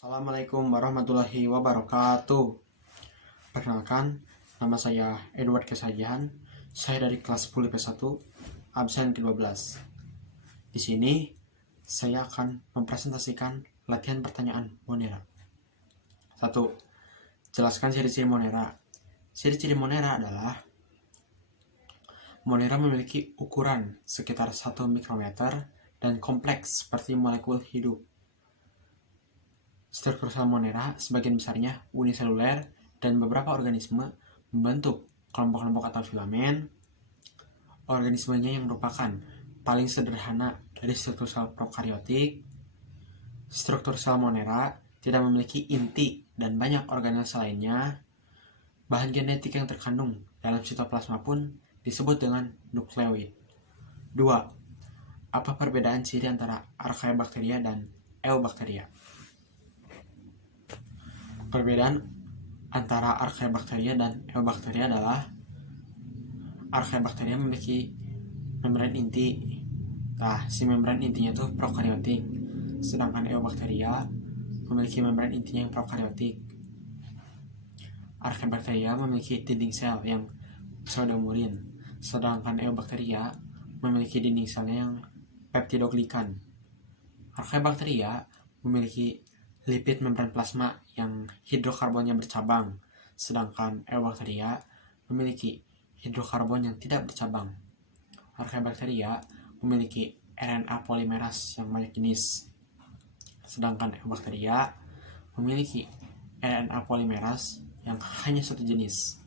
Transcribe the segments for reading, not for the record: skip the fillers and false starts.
Assalamualaikum warahmatullahi wabarakatuh. Perkenalkan, nama saya Edward Kesajian. Saya dari kelas 10 IP1, absen ke-12. Di sini, saya akan mempresentasikan latihan pertanyaan Monera. 1. Jelaskan ciri-ciri Monera. Ciri-ciri Monera adalah Monera memiliki ukuran sekitar 1 mikrometer dan kompleks seperti molekul hidup. Struktur sel Monera sebagian besarnya uniseluler dan beberapa organisme membentuk kelompok-kelompok atau filamen. Organismenya yang merupakan paling sederhana dari struktur sel prokariotik. Struktur sel Monera tidak memiliki inti dan banyak organel lainnya. Bahan genetik yang terkandung dalam sitoplasma pun disebut dengan nukleoid. 2. Apa perbedaan ciri antara Archaebacteria dan Eubacteria? Perbedaan antara Archaebacteria dan Eubacteria adalah Archaebacteria memiliki membran inti. Nah, si membran intinya itu prokariotik, sedangkan Eubacteria memiliki membran intinya yang prokariotik. Archaebacteria memiliki dinding sel yang pseudomurin, sedangkan Eubacteria memiliki dinding selnya yang peptidoglikan. Archaebacteria memiliki lipid membran plasma yang hidrokarbonnya bercabang, sedangkan Eubacteria memiliki hidrokarbon yang tidak bercabang. Archaebacteria memiliki RNA polimeras yang banyak jenis, sedangkan Eubacteria memiliki RNA polimeras yang hanya satu jenis.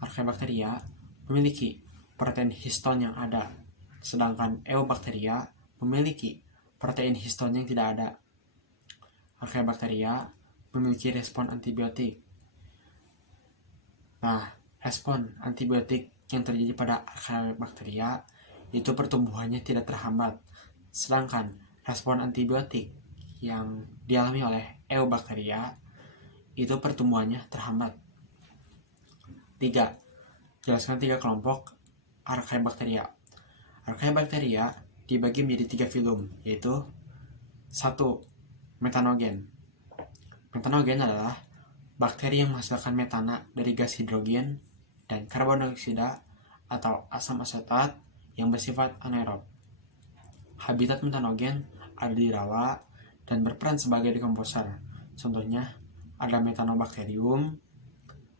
Archaebacteria memiliki protein histon yang ada, sedangkan Eubacteria memiliki protein histon yang tidak ada. Archaebacteria memiliki respon antibiotik. Nah, respon antibiotik yang terjadi pada Archaebacteria itu pertumbuhannya tidak terhambat, sedangkan respon antibiotik yang dialami oleh Eubacteria itu pertumbuhannya terhambat. 3. Jelaskan 3 kelompok Archaebacteria. Archaebacteria dibagi menjadi 3 filum, yaitu 1. Metanogen. Metanogen adalah bakteri yang menghasilkan metana dari gas hidrogen dan karbon dioksida atau asam asetat yang bersifat anaerob. Habitat metanogen ada di rawa dan berperan sebagai dekomposer. Contohnya ada Methanobacterium,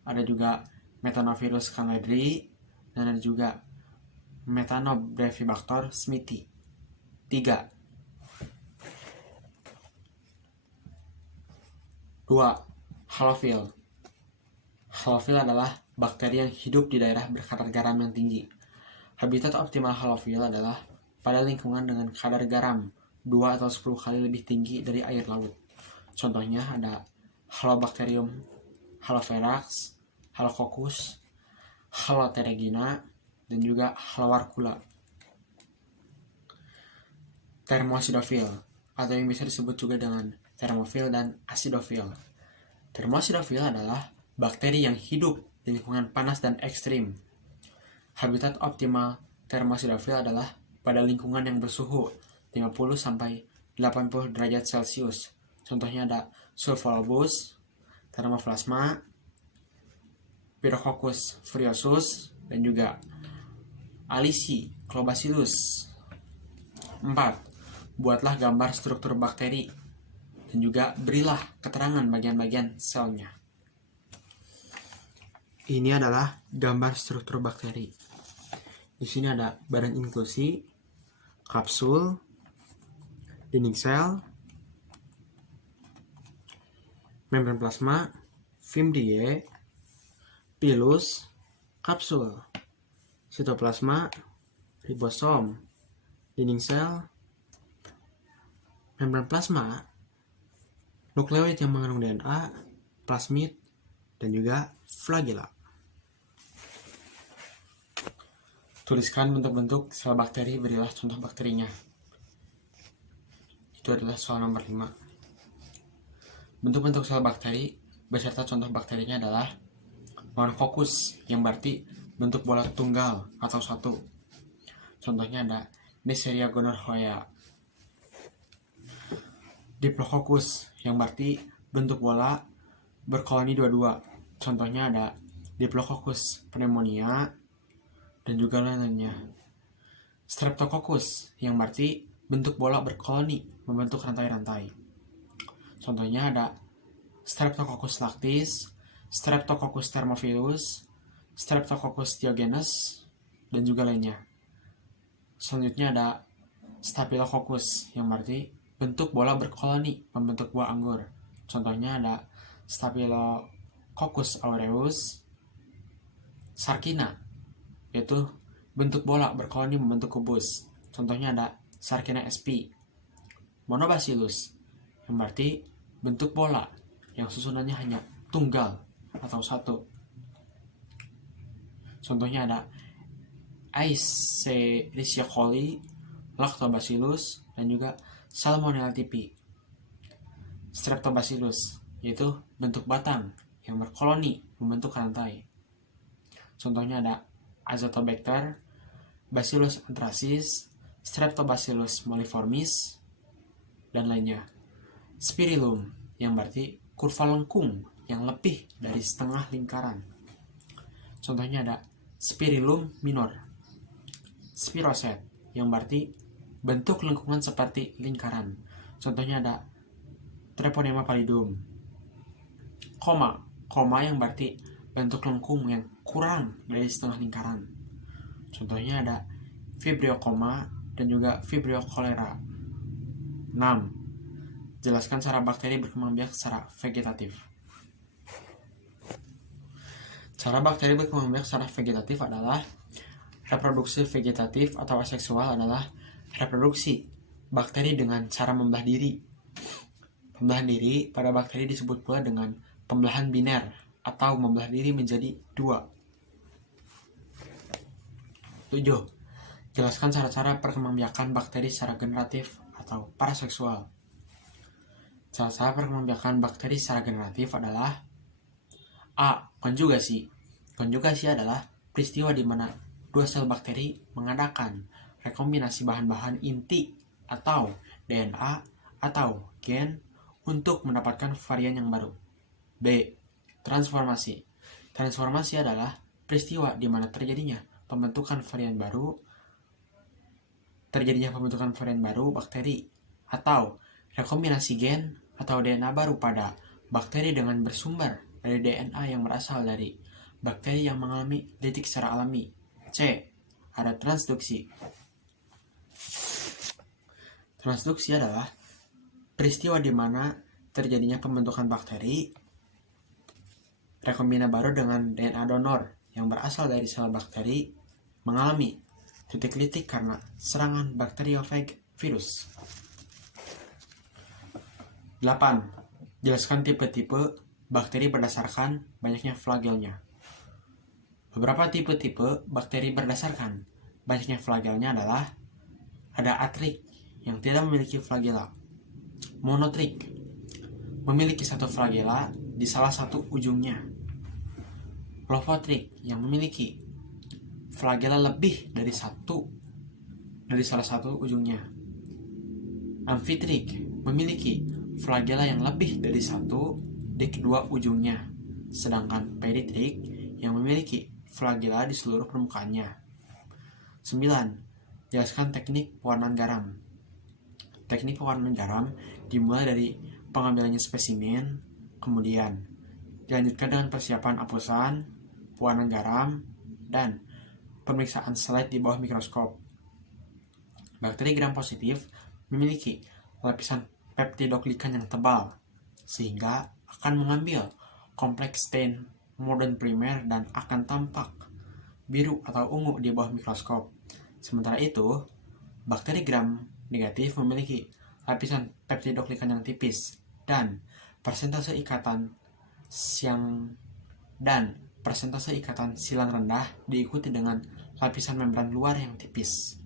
ada juga Methanovirus canledri, dan ada juga Methanobrevibacter smithii. 3. 2. Halofil. Halofil adalah bakteri yang hidup di daerah berkadar garam yang tinggi. Habitat optimal halofil adalah pada lingkungan dengan kadar garam 2 atau 10 kali lebih tinggi dari air laut. Contohnya ada Halobacterium haloferax, Halococcus, Haloteregina, dan juga Haloarcula. Thermoacidofil, atau yang bisa disebut juga dengan termofil dan acidofil. Termoacidofil adalah bakteri yang hidup di lingkungan panas dan ekstrim. Habitat optimal termoacidofil adalah pada lingkungan yang bersuhu 50-80 derajat Celcius. Contohnya ada Sulfolobus, Thermoplasma, Pyrococcus furiosus, dan juga Aliciclobacillus. 4. Buatlah gambar struktur bakteri dan juga berilah keterangan bagian-bagian selnya. Ini adalah gambar struktur bakteri. Di sini ada badan inklusi, kapsul, dinding sel, membran plasma, film die, pilus, kapsul, sitoplasma, ribosom, dinding sel, membran plasma, nukleoid yang mengandung DNA, plasmid, dan juga flagella. Tuliskan bentuk-bentuk sel bakteri, berilah contoh bakterinya. Itu adalah soal nomor 5. Bentuk-bentuk sel bakteri beserta contoh bakterinya adalah monococcus, yang berarti bentuk bola tunggal atau satu. Contohnya ada Neisseria gonorrhoea. Diplococcus, yang berarti bentuk bola berkoloni dua-dua. Contohnya ada Diplococcus pneumonia dan juga lainnya. Streptococcus, yang berarti bentuk bola berkoloni membentuk rantai-rantai. Contohnya ada Streptococcus lactis, Streptococcus thermophilus, Streptococcus diogenes, dan juga lainnya. Selanjutnya ada Staphylococcus, yang berarti bentuk bola berkoloni membentuk buah anggur. Contohnya ada Staphylococcus aureus, Sarkina, yaitu bentuk bola berkoloni membentuk kubus. Contohnya ada Sarkina sp. Monobacillus, yang berarti bentuk bola yang susunannya hanya tunggal atau satu. Contohnya ada Escherichia coli, Lactobacillus, dan juga Salmonella typhi. Streptobacillus, yaitu bentuk batang yang berkoloni membentuk rantai. Contohnya ada Azotobacter, Bacillus anthracis, Streptobacillus moliformis, dan lainnya. Spirillum, yang berarti kurva lengkung yang lebih dari setengah lingkaran. Contohnya ada Spirillum minor. Spiroset, yang berarti bentuk lengkungan seperti lingkaran. Contohnya ada Treponema pallidum. Koma yang berarti bentuk lengkung yang kurang dari setengah lingkaran. Contohnya ada Vibrio-koma dan juga Vibrio cholera. 6. Jelaskan cara bakteri berkembang biak secara vegetatif. Cara bakteri berkembang biak secara vegetatif adalah reproduksi vegetatif atau aseksual adalah reproduksi bakteri dengan cara membelah diri. Pembelahan diri pada bakteri disebut pula dengan pembelahan biner atau membelah diri menjadi dua. 7. Jelaskan cara-cara perkembangbiakan bakteri secara generatif atau paraseksual. Cara-cara perkembangbiakan bakteri secara generatif adalah A. Konjugasi. Konjugasi adalah peristiwa di mana dua sel bakteri mengadakan rekombinasi bahan-bahan inti atau DNA atau gen untuk mendapatkan varian yang baru. B. Transformasi. Transformasi adalah peristiwa di mana terjadinya pembentukan varian baru bakteri atau rekombinasi gen atau DNA baru pada bakteri dengan bersumber dari DNA yang berasal dari bakteri yang mengalami litik secara alami. C. Ada transduksi. Transduksi adalah peristiwa di mana terjadinya pembentukan bakteri rekombina baru dengan DNA donor yang berasal dari sel bakteri mengalami titik litik karena serangan bakteriofag virus. 8. Jelaskan tipe-tipe bakteri berdasarkan banyaknya flagelnya. Beberapa tipe-tipe bakteri berdasarkan banyaknya flagelnya adalah ada atrik yang tidak memiliki flagela, monotrik memiliki satu flagela di salah satu ujungnya, plovotrik yang memiliki flagela lebih dari salah satu ujungnya, amfitrik memiliki flagela yang lebih dari satu di kedua ujungnya, sedangkan peditrik yang memiliki flagela di seluruh permukaannya. 9. Jelaskan teknik pewarnaan garam. Teknik pewarnaan garam dimulai dari pengambilannya spesimen, kemudian dilanjutkan dengan persiapan apusan, pewarnaan garam, dan pemeriksaan slide di bawah mikroskop. Bakteri gram positif memiliki lapisan peptidoglikan yang tebal, sehingga akan mengambil kompleks stain modern primer dan akan tampak biru atau ungu di bawah mikroskop. Sementara itu, bakteri gram negatif memiliki lapisan peptidoglikan yang tipis dan persentase ikatan silang rendah diikuti dengan lapisan membran luar yang tipis,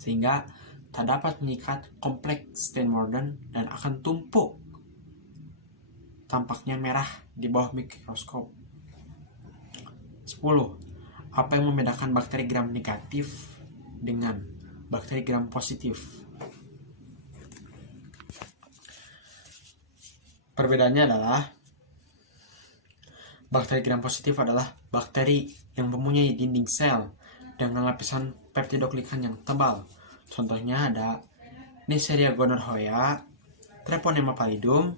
sehingga tak dapat mengikat kompleks stain modern dan akan tumpuk, tampaknya merah di bawah mikroskop. 10. Apa yang membedakan bakteri gram negatif dengan bakteri gram positif? Perbedaannya adalah bakteri gram positif adalah bakteri yang mempunyai dinding sel dengan lapisan peptidoglikan yang tebal. Contohnya ada Neisseria gonorrhoea, Treponema pallidum,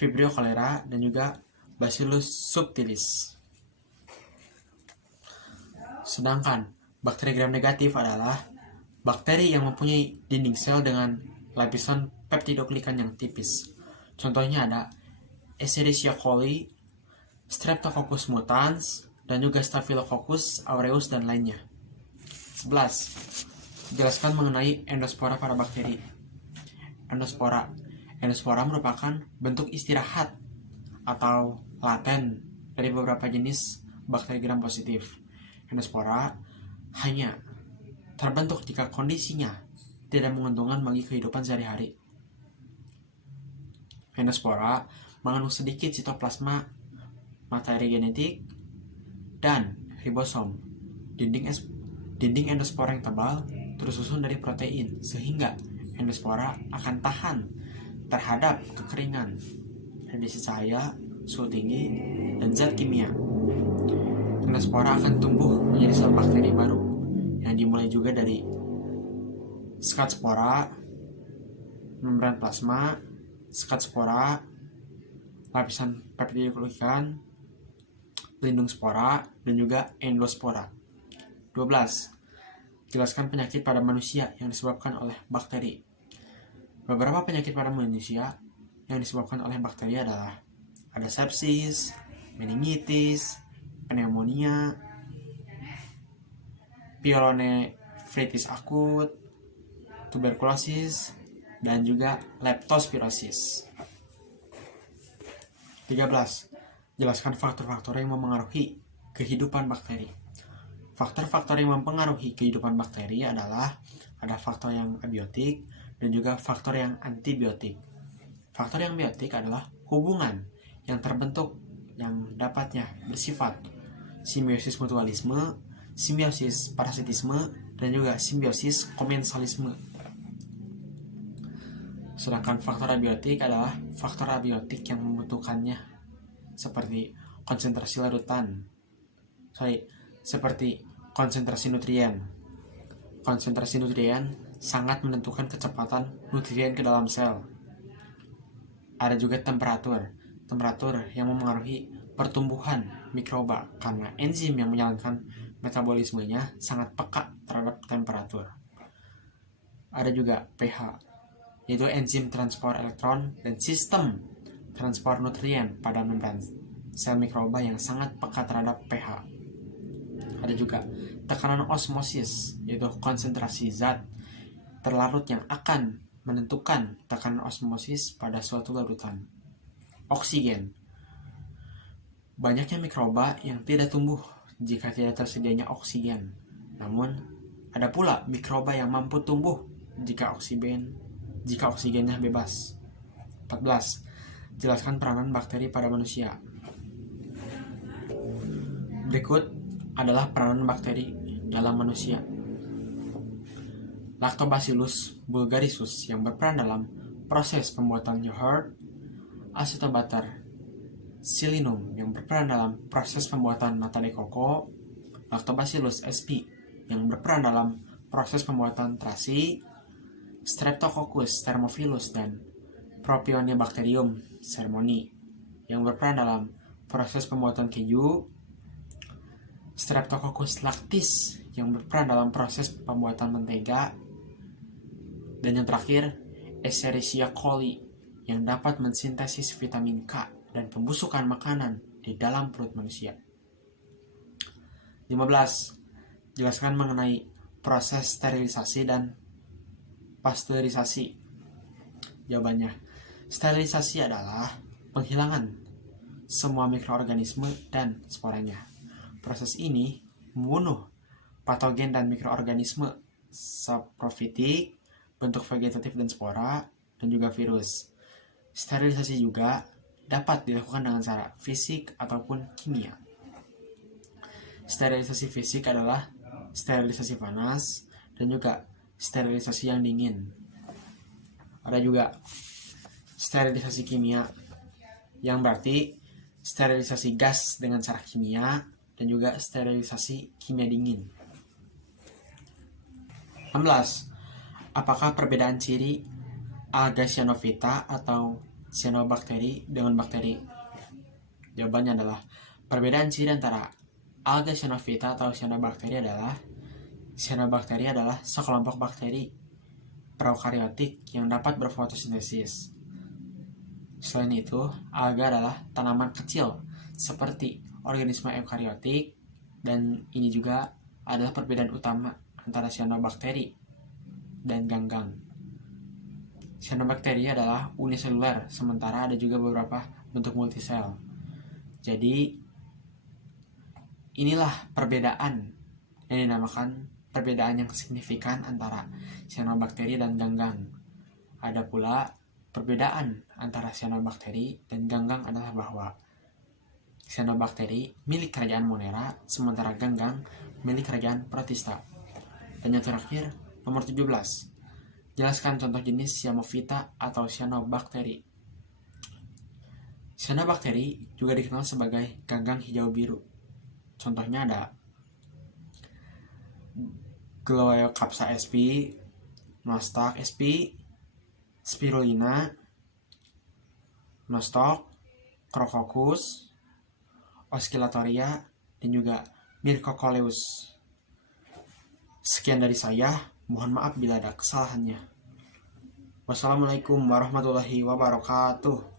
Vibrio cholera, dan juga Bacillus subtilis. Sedangkan bakteri gram negatif adalah bakteri yang mempunyai dinding sel dengan lapisan peptidoglikan yang tipis. Contohnya ada Escherichia coli, Streptococcus mutans, dan juga Staphylococcus aureus dan lainnya. 11. Jelaskan mengenai endospora pada bakteri. Endospora merupakan bentuk istirahat atau laten dari beberapa jenis bakteri gram positif. Endospora hanya terbentuk jika kondisinya tidak menguntungkan bagi kehidupan sehari-hari. Endospora mengandung sedikit sitoplasma, materi genetik, dan ribosom. Dinding endospora yang tebal tersusun dari protein, sehingga endospora akan tahan terhadap kekeringan, radiasi cahaya, suhu tinggi, dan zat kimia. Endospora akan tumbuh menjadi sel bakteri baru yang dimulai juga dari skat spora, membran plasma, skat spora, lapisan peptidoglikan, pelindung spora, dan juga endospora. 12. Jelaskan penyakit pada manusia yang disebabkan oleh bakteri. Beberapa penyakit pada manusia yang disebabkan oleh bakteri adalah ada sepsis, meningitis, pneumonia, pyelonefritis akut, tuberkulosis, dan juga leptospirosis. 13. Jelaskan faktor-faktor yang memengaruhi kehidupan bakteri. Faktor-faktor yang mempengaruhi kehidupan bakteri adalah ada faktor yang abiotik dan juga faktor yang antibiotik. Faktor yang biotik adalah hubungan yang terbentuk yang dapatnya bersifat simbiosis mutualisme, simbiosis parasitisme, dan juga simbiosis komensalisme. Sedangkan faktor abiotik adalah faktor abiotik yang membutuhkannya seperti konsentrasi nutrien. Konsentrasi nutrien sangat menentukan kecepatan nutrien ke dalam sel. Ada juga temperatur yang memengaruhi pertumbuhan mikroba karena enzim yang menjalankan metabolismenya sangat peka terhadap temperatur. Ada juga pH, yaitu enzim transport elektron dan sistem transport nutrien pada membran sel mikroba yang sangat peka terhadap pH. Ada juga tekanan osmosis, yaitu konsentrasi zat terlarut yang akan menentukan tekanan osmosis pada suatu larutan. Oksigen. Banyaknya mikroba yang tidak tumbuh jika tidak tersedianya oksigen. Namun, ada pula mikroba yang mampu tumbuh jika oksigennya bebas. 14. Jelaskan peranan bakteri pada manusia. Berikut adalah peranan bakteri dalam manusia. Lactobacillus bulgarisus yang berperan dalam proses pembuatan yogurt, Acetobacter pseudomonas yang berperan dalam proses pembuatan nata de coco, Lactobacillus sp yang berperan dalam proses pembuatan terasi, Streptococcus thermophilus dan Propionibacterium sermoni yang berperan dalam proses pembuatan keju, Streptococcus lactis yang berperan dalam proses pembuatan mentega, dan yang terakhir Escherichia coli yang dapat mensintesis vitamin K dan pembusukan makanan di dalam perut manusia. 15. Jelaskan mengenai proses sterilisasi dan pasteurisasi. Jawabannya, sterilisasi adalah penghilangan semua mikroorganisme dan sporanya. Proses ini membunuh patogen dan mikroorganisme saprofitik, bentuk vegetatif dan spora, dan juga virus. Sterilisasi juga dapat dilakukan dengan cara fisik ataupun kimia. Sterilisasi fisik adalah sterilisasi panas dan juga sterilisasi yang dingin. Ada juga sterilisasi kimia, yang berarti sterilisasi gas dengan cara kimia dan juga sterilisasi kimia dingin. 16. Apakah perbedaan ciri alga cyanophyta atau cyanobacteria dengan bakteri? Jawabannya adalah perbedaan ciri antara alga cyanophyta atau cyanobacteria adalah sekelompok bakteri prokariotik yang dapat berfotosintesis. Selain itu, alga adalah tanaman kecil seperti organisme eukariotik, dan ini juga adalah perbedaan utama antara cyanobacteria dan ganggang. Cyanobacteria adalah uniseluler, sementara ada juga beberapa bentuk multisel. Jadi, inilah perbedaan yang dinamakan perbedaan yang signifikan antara cyanobacteria dan ganggang. Ada pula perbedaan antara cyanobacteria dan ganggang adalah bahwa cyanobacteria milik kerajaan Monera, sementara ganggang milik kerajaan Protista. Dan yang terakhir, nomor 17. Jelaskan contoh jenis Cyanophyta atau cyanobacteria. Cyanobacteria juga dikenal sebagai ganggang hijau biru. Contohnya ada Gloeocapsa sp, Nostoc sp, Spirulina, Nostoc, Crococus, Oscillatoria, dan juga Myrcocoleus. Sekian dari saya, mohon maaf bila ada kesalahannya. Wassalamualaikum warahmatullahi wabarakatuh.